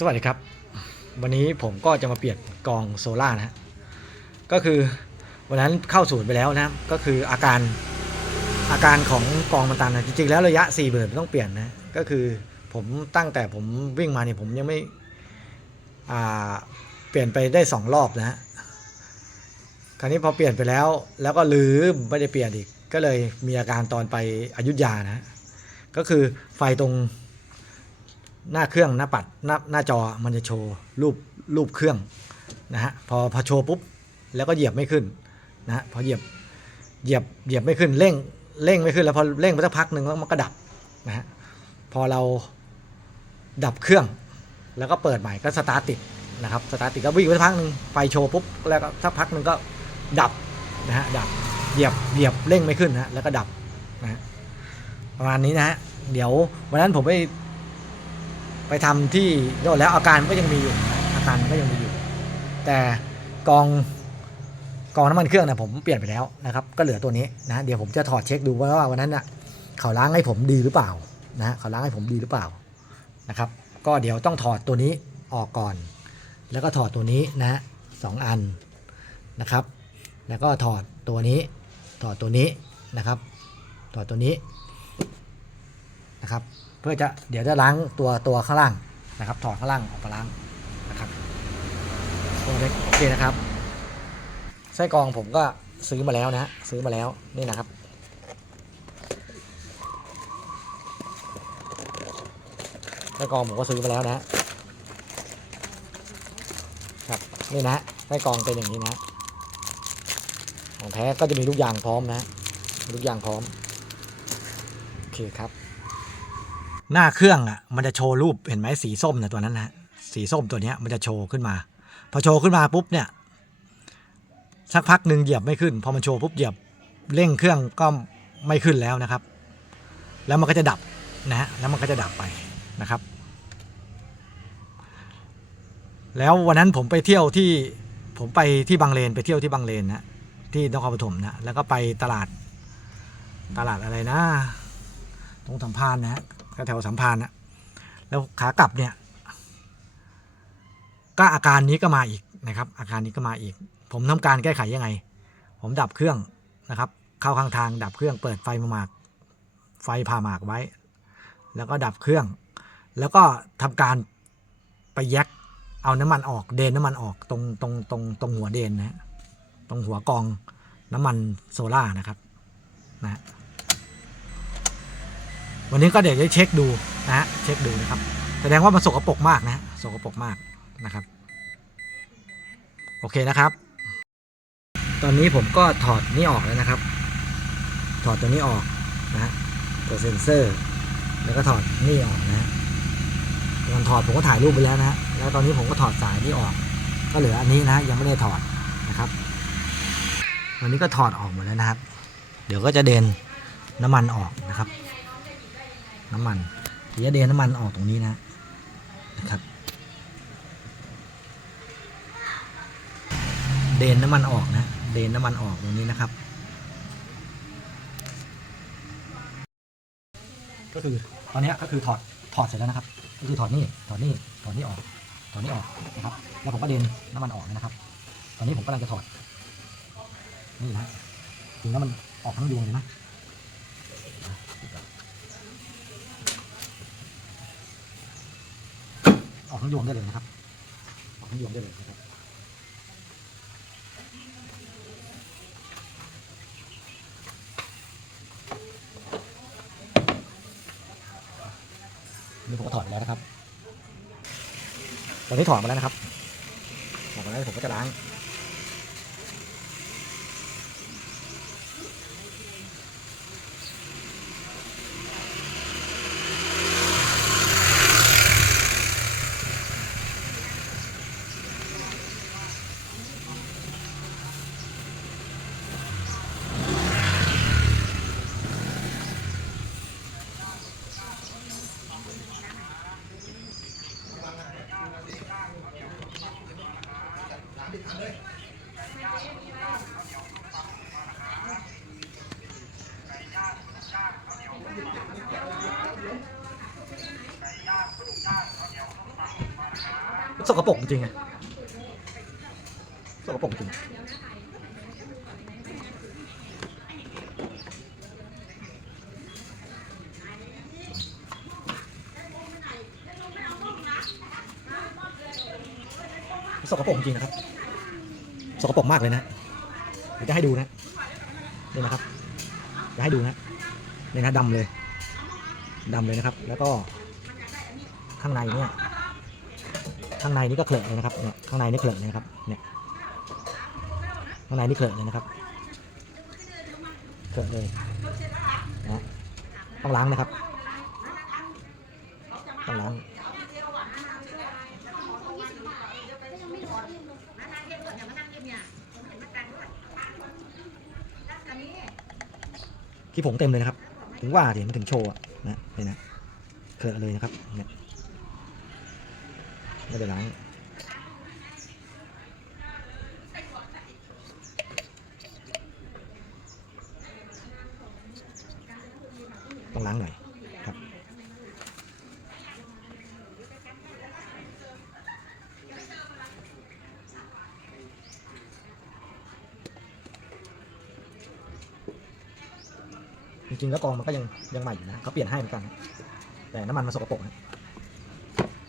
สวัสดีครับ วันนี้ผมก็จะมาเปลี่ยนกองโซล่านะฮะก็คือวันนั้นเข้าศูนย์ไปแล้วนะก็คืออาการอาการของกองมันตันนะจริงๆแล้วระยะ4ี่เบิร์ต้องเปลี่ยนนะก็คือผมตั้งแต่ผมวิ่งมาเนี่ยผมยังไม่เปลี่ยนไปได้ 2 รอบนะฮะคราวนี้พอเปลี่ยนไปแล้ว แล้วก็ลืมไม่ได้เปลี่ยนอีก ก็เลยมีอาการตอนไปอยุธยานะก็คือไฟตรง หน้าเครื่องหน้าปัดหน้าหน้าจอมันจะโชว์รูปรูปเครื่องนะฮะพอพอโชว์ปุ๊บแล้วก็เหยียบไม่ขึ้นนะฮะพอเหยียบเหยียบเหยียบไม่ขึ้นเร่งเร่งไม่ขึ้นแล้วพอเร่งไปสักพักหนึ่งแล้วมันก็ดับนะฮะพอเราดับเครื่อง แล้วก็เปิดใหม่ก็สตาร์ทติดนะครับสตาร์ทติดก็วิ่งไปสักพักหนึ่งไฟโชว์ปุ๊บแล้วก็สักพักหนึ่งก็ดับนะฮะดับเหยียบเหยียบเร่งไม่ขึ้นนะฮะแล้วก็ดับนะฮะประมาณนี้นะฮะเดี๋ยววันนั้นผมไป ไปทำที่โน่นแล้วอาการก็ยังมีอยู่อาการก็ยังมีอยู่ แต่กองกองน้ำมันเครื่องนะผมเปลี่ยนไปแล้วนะครับ ก็เหลือตัวนี้นะเดี๋ยวผมจะถอดเช็คดูว่าวันนั้นน่ะเขาล้างให้ผมดีหรือเปล่านะเขาล้างให้ผมดีหรือเปล่านะครับ ก็เดี๋ยวต้องถอดตัวนี้ออกก่อน แล้วก็ถอดตัวนี้นะสองอันนะครับ แล้วก็ถอดตัวนี้ ถอดตัวนี้นะครับ ถอดตัวนี้ นะครับ เพื่อจะเดี๋ยวจะล้างตัวตัวข้างล่างนะครับถอดข้างล่างออกมาล้างนะครับโอเคนะครับไส้กรองผมก็ซื้อมาแล้วนะฮะซื้อมาแล้วนี่นะครับไส้กรองผมก็ซื้อมาแล้วนะครับนี่นะฮะไส้กรองเป็นอย่างนี้นะฮะของแท้ก็จะมีลูกยางพร้อมนะฮะลูกยางพร้อมโอเคครับ หน้าเครื่องอะมันจะโชว์รูปเห็นไหมสีส้มเนี่ยตัวนั้นนะสีส้มตัวเนี้ยมันจะโชว์ขึ้นมา พอโชว์ขึ้นมาปุ๊บเนี่ยสักพักหนึ่งเหยียบไม่ขึ้น พอมันโชว์ปุ๊บเหยียบเร่งเครื่องก็ไม่ขึ้นแล้วนะครับ แล้วมันก็จะดับนะฮะแล้วมันก็จะดับไปนะครับ แล้ววันนั้นผมไปเที่ยวที่ผมไปที่บางเลนไปเที่ยวที่บางเลนนะที่นครปฐมนะแล้วก็ไปตลาดตลาดอะไรนะ ตรงสัมพานนะฮะ แถวสัมพานนะแล้วขากลับเนี่ย ก็อาการนี้ก็มาอีกนะครับ อาการนี้ก็มาอีก ผมทำการแก้ไขยังไง ผมดับเครื่องนะครับ เข้าข้างทางดับเครื่องเปิดไฟมาหมาก ไฟผ่าหมากไว้ แล้วก็ดับเครื่อง แล้วก็ทำการไปแยกเอาน้ำมันออกเดนน้ำมันออกตรงตรงตรงตรงหัวเดนนะตรงหัวกองน้ำมันโซล่านะครับนะ วันนี้ก็เดี๋ยวจะเช็คดูนะฮะเช็คดูนะครับ แสดงว่ามันสกปรกมากนะสกปรกมากนะครับ โอเคนะครับ ตอนนี้ผมก็ถอดนี่ออกแล้วนะครับ ถอดตัวนี้ออกนะตัวเซ็นเซอร์ แล้วก็ถอดนี่ออกนะตอนถอดผมก็ถ่ายรูปไปแล้วนะฮะแล้วตอนนี้ผมก็ถอดสายนี่ออก ก็เหลืออันนี้นะฮะยังไม่ได้ถอดนะครับตอนนี้ก็ถอดออกหมดแล้วนะครับ เดี๋ยวก็จะเดนน้ำมันออกนะครับ น้ำมันเดี๋ยะเดนน้ำมันออกตรงนี้นะนะครับ เดนน้ำมันออกนะ เดนน้ำมันออกตรงนี้นะครับ ก็คือตอนนี้ก็คือถอดถอดเสร็จแล้วนะครับ ก็คือถอดนี่ถอดนี่ถอดนี่ออกถอดนี่ออกนะครับ แล้วผมก็เดนน้ำมันออกนะครับ ตอนนี้ผมกำลังจะถอดนี่นะถึงแล้วมันออกทั้งยวงเลยนะ ออกทั้งยวงได้เลยนะครับ ออกทั้งยวงได้เลยนะครับนี่ผมก็ถอดไปแล้วนะครับตอนนี้ถอดมาแล้วนะครับถอดมาแล้วผมก็จะล้าง ปรกจริงไงสกปรกจริงสกปรกจริงนะครับ สกปรกมากเลยนะเดี๋ยวจะให้ดูนะนี่นะครับ จะให้ดูนะนี่นะดำเลยดำเลยนะครับ แล้วก็ข้างในเนี่ย ข้างในนี่ก็เคลอะเลยนะครับเนี่ยข้างในนี่เคลอะเลยนะครับเนี่ยข้างในนี่เคลอะเลยนะครับเคลอะเลยนะต้องล้างนะครับต้องล้างขี้ผงเต็มเลยนะครับ ถึงว่าเดี๋ยวมันถึงโชว์นะเนี่ยนะเคลอะเลยนะครับเนี่ย ไม่ได้ล้างต้องล้างหน่อยครับจริงๆแล้วกองมันก็ยังยังใหม่อยู่นะเขาเปลี่ยนให้เหมือนกัน แต่น้ำมันมันสกปรกนะ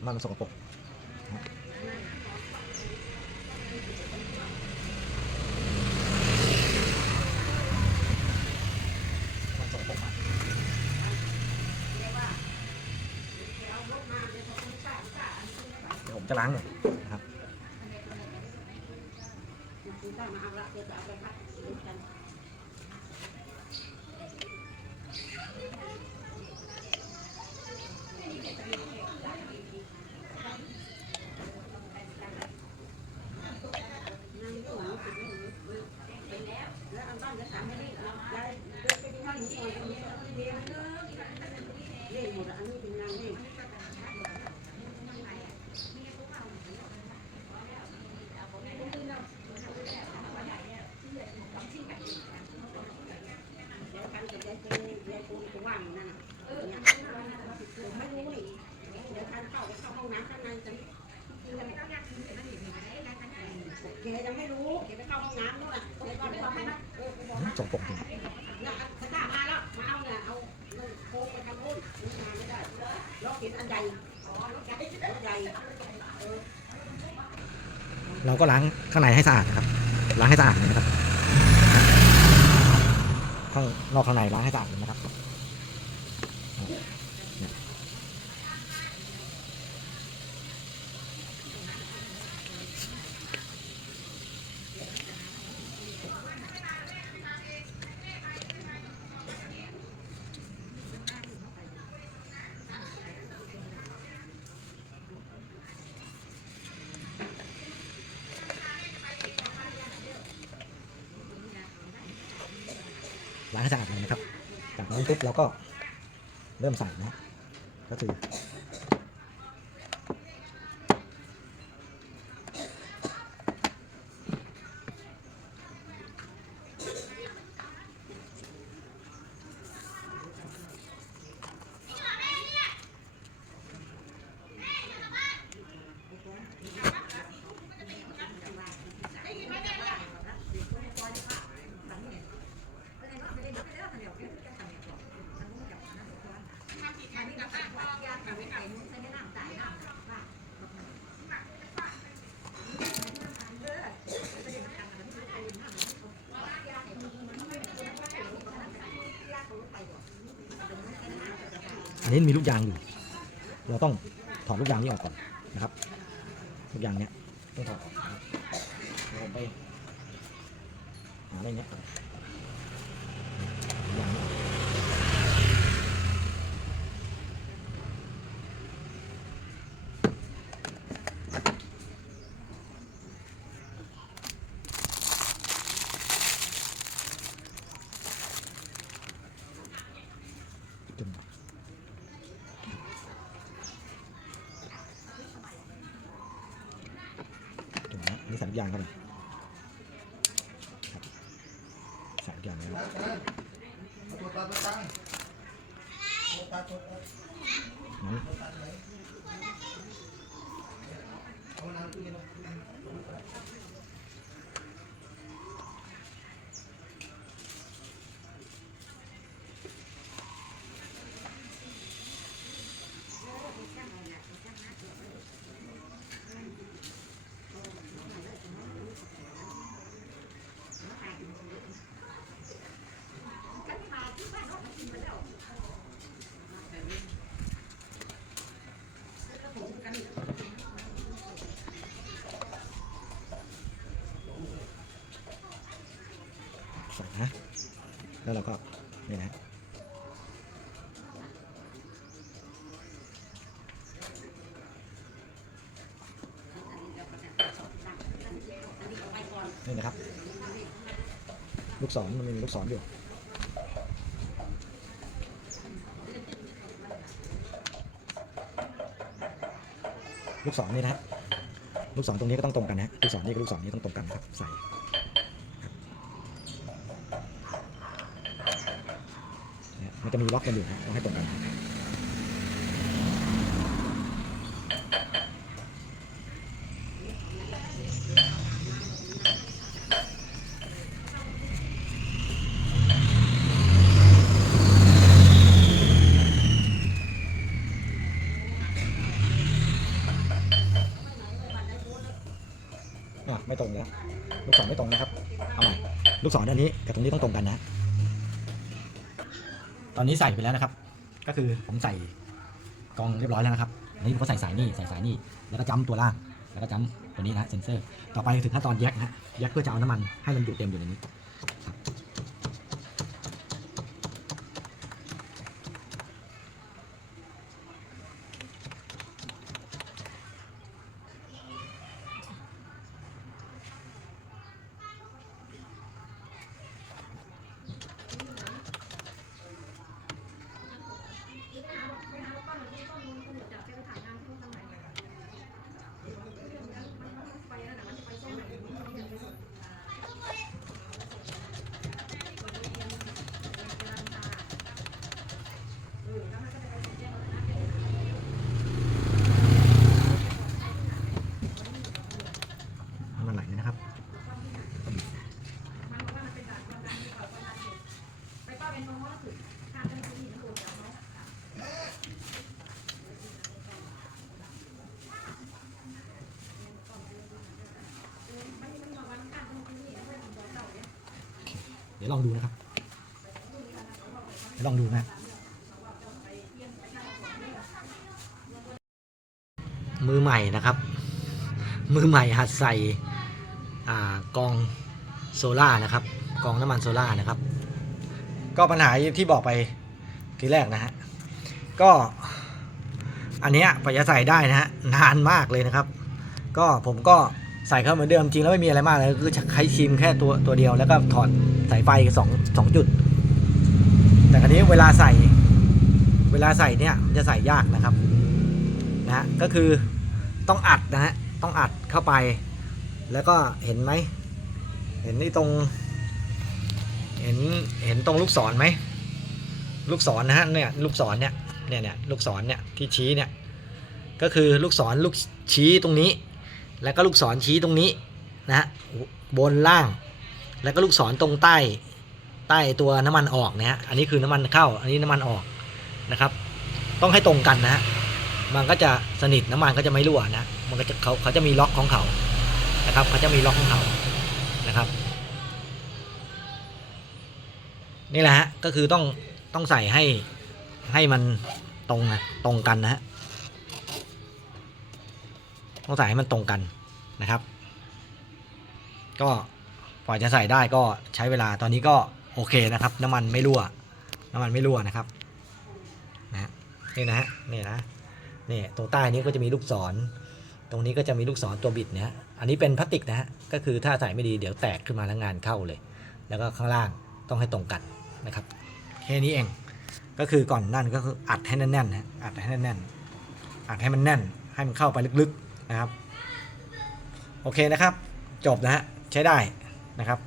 น้ำมันมันสกปรก มันสกปรกมากเดี๋ยว ผมจะล้างหน่อย ยังไม่รู้แกไปเข้าห้องน้ำนู่นน่ะแกก็เข้าไปนะเออไปบอกสกปรกจริงนะสตาร์มาแล้วมาเอาเนี่ยเอาโค้งไปทำนู่นนี่มาไม่ได้ล็อกเห็นอันใหญ่อ๋อล็อกใหญ่ล็อกใหญ่เราก็ล้างข้างในให้สะอาดนะครับ ล้างให้สะอาดเลยนะครับ ข้างนอกข้างในล้างให้สะอาดเลยนะครับ ล้างให้สะอาดเลยนะครับ จากนั้นปุ๊บเราก็เริ่มใส่นะ ก็คือันนี้มีลูกยางอยู่ เราต้องถอดลูกยางนี้ออกก่อนนะครับ ลูกยางเนี้ยต้องถอดออกนะครับผมไปหาอะไรเนี้ย นี่สามอย่างเข้าไปสามอย่างแล้ว แล้วเราก็นี่นะนี่นะครับ ลูกศรมันมีลูกศรอยู่ลูกศรนี่นะลูกศรตรงนี้ก็ต้องตรงกันนะฮะลูกศรนี่กับลูกศรนี้ต้องตรงกันนะครับใส่เนี่ย มันจะมีล็อกกันอยู่นะต้องให้ตรงกันอะไม่ตรงแล้ว ลูกศรไม่ตรงนะครับ เอาใหม่ ลูกศรอันนี้กับตรงนี้ต้องตรงกันนะ ตอนนี้ใส่ไปแล้วนะครับ ก็คือผมใส่กองเรียบร้อยแล้วนะครับอันนี้ผมก็ใส่สายนี่ใส่สายนี่แล้วก็จ้ำตัวล่าง แล้วก็จ้ำตัวนี้นะเซนเซอร์ ต่อไปถึงขั้นตอนแยกนะฮะแยกเพื่อจะเอาน้ำมันให้มันอยู่เต็มอยู่ในนี้ครับน้ำมันไหลเลยนะครับ เดี๋ยวลองดูนะครับเดี๋ยวลองดูนะมือใหม่นะครับ มือใหม่หัดใส่กองโซล่านะครับกองน้ำมันโซล่านะครับ ก็ปัญหาที่บอกไปทีแรกนะฮะก็อันเนี้ยกว่าจะใส่ได้นะฮะนานมากเลยนะครับ ก็ผมก็ ใส่เข้าเหมือนเดิมจริงแล้วไม่มีอะไรมากเลยคือใช้ครีมแค่ตัวตัวเดียวแล้วก็ถอดสายไฟสองสองจุด แต่คราวนี้เวลาใส่ เวลาใส่เนี่ยมันจะใส่ยากนะครับนะฮะก็คือต้องอัดนะฮะต้องอัดเข้าไป แล้วก็เห็นไหมเห็นที่ตรง เห็นเห็นตรงลูกศรไหมลูกศรนะฮะเนี่ยลูกศรเนี่ยเนี่ยเนี่ยลูกศรเนี่ยที่ชี้เนี่ยก็คือลูกศรลูกชี้ตรงนี้ แล้วก็ลูกศรชี้ตรงนี้นะฮะบนล่าง แล้วก็ลูกศรตรงใต้ใต้ตัวน้ำมันออกนะฮะอันนี้คือน้ำมันเข้า อันนี้น้ำมันออกนะครับ ต้องให้ตรงกันนะฮะมันก็จะสนิทน้ำมันก็จะไม่รั่วนะมันก็จะเขาเขาจะมีล็อกของเขานะครับเขาจะมีล็อกของเขานะครับนี่แหละฮะก็คือต้องต้องใส่ให้ให้มันตรงนะตรงกันนะฮะ ต้องใส่ให้มันตรงกันนะครับ ก็กว่าจะใส่ได้ก็ใช้เวลาตอนนี้ก็โอเคนะครับ น้ำมันไม่รั่ว น้ำมันไม่รั่วนะครับนะนี่นะฮะนี่นะนี่ตรงใต้นี้ก็จะมีลูกศร ตรงนี้ก็จะมีลูกศรตัวบิดเนี่ยอันนี้เป็นพลาสติกนะฮะก็คือถ้าใส่ไม่ดีเดี๋ยวแตกขึ้นมาทั้งงานเข้าเลย แล้วก็ข้างล่างต้องให้ตรงกันนะครับแค่นี้เองก็คือก่อนนั่นก็คืออัดให้แน่นๆนะอัดให้แน่นๆอัดให้มันแน่นให้มันเข้าไปลึกๆ นะครับ โอเคนะครับ จบนะฮะ ใช้ได้นะครับ